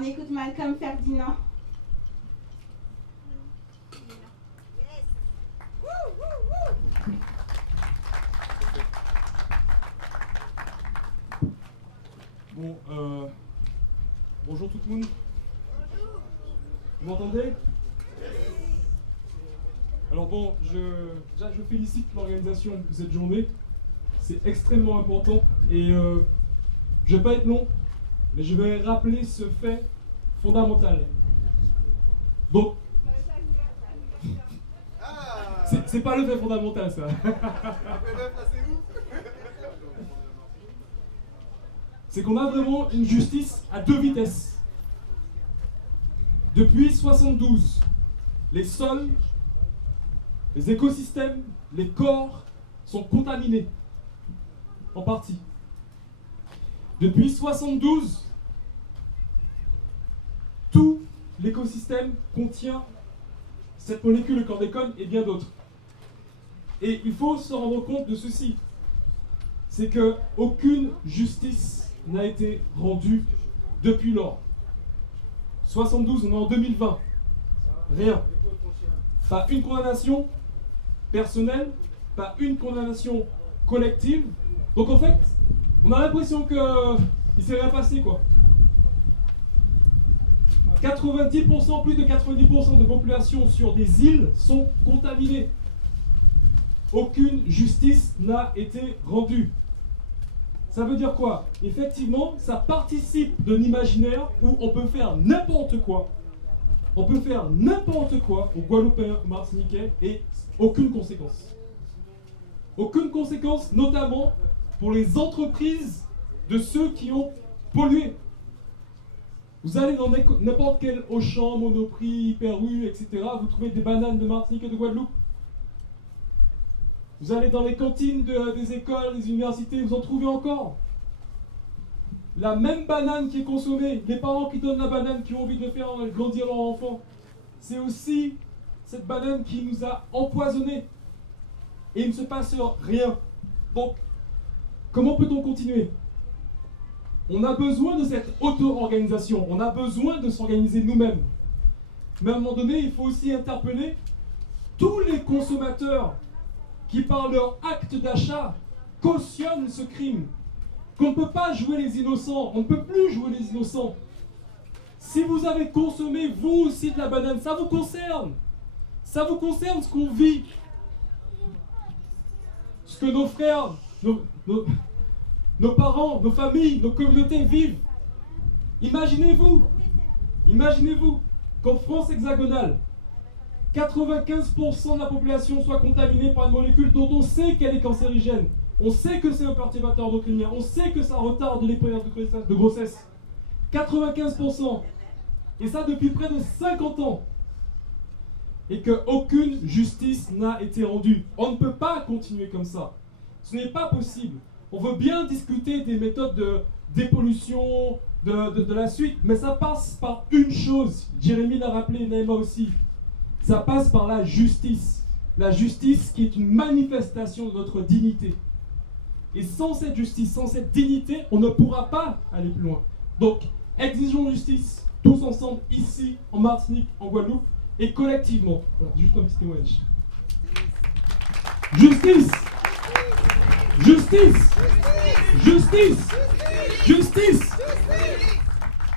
On écoute Malcolm Ferdinand. Bon, bonjour tout le monde. Vous m'entendez? Alors bon, déjà, je félicite l'organisation de cette journée. C'est extrêmement important et je vais pas être long, mais je vais rappeler ce fait fondamental. Donc, c'est pas le fait fondamental ça. C'est qu'on a vraiment une justice à deux vitesses. Depuis 72, les sols, les écosystèmes, les corps sont contaminés, en partie. Depuis 72, tout l'écosystème contient cette molécule, le chlordécone et bien d'autres. Et il faut se rendre compte de ceci, c'est qu'aucune justice n'a été rendue depuis lors. 72, on est en 2020. Rien. Pas une condamnation personnelle, pas une condamnation collective. Donc en fait, on a l'impression qu'il ne s'est rien passé, quoi. 90%, plus de 90% de populations sur des îles sont contaminées. Aucune justice n'a été rendue. Ça veut dire quoi? Effectivement, ça participe d'un imaginaire où on peut faire n'importe quoi. On peut faire n'importe quoi aux Guadeloupéens, aux Martiniquais et aucune conséquence. Aucune conséquence, notamment pour les entreprises de ceux qui ont pollué. Vous allez dans n'importe quel Auchan, Monoprix, Hyper U, etc. Vous trouvez des bananes de Martinique et de Guadeloupe. Vous allez dans les cantines des écoles, des universités, vous en trouvez encore. La même banane qui est consommée, les parents qui donnent la banane, qui ont envie de faire grandir leur enfant, c'est aussi cette banane qui nous a empoisonnés. Et il ne se passe rien. Donc, comment peut-on continuer? On a besoin de cette auto-organisation, on a besoin de s'organiser nous-mêmes. Mais à un moment donné, il faut aussi interpeller tous les consommateurs qui, par leur acte d'achat, cautionnent ce crime. Qu'on ne peut pas jouer les innocents, on ne peut plus jouer les innocents. Si vous avez consommé, vous aussi, de la banane, ça vous concerne. Ça vous concerne ce qu'on vit. Ce que nos frères, nos parents, nos familles, nos communautés vivent. Imaginez-vous qu'en France hexagonale, 95% de la population soit contaminée par une molécule dont on sait qu'elle est cancérigène. On sait que c'est un perturbateur endocrinien. On sait que ça retarde les périodes de grossesse. 95%. Et ça depuis près de 50 ans. Et qu'aucune justice n'a été rendue. On ne peut pas continuer comme ça. Ce n'est pas possible. On veut bien discuter des méthodes de dépollution, de la suite, mais ça passe par une chose. Jérémy l'a rappelé, Naïma aussi. Ça passe par la justice. La justice qui est une manifestation de notre dignité. Et sans cette justice, sans cette dignité, on ne pourra pas aller plus loin. Donc, exigeons justice, tous ensemble, ici, en Martinique, en Guadeloupe, et collectivement. Voilà, juste un petit témoignage. Justice! Justice! Justice! Justice!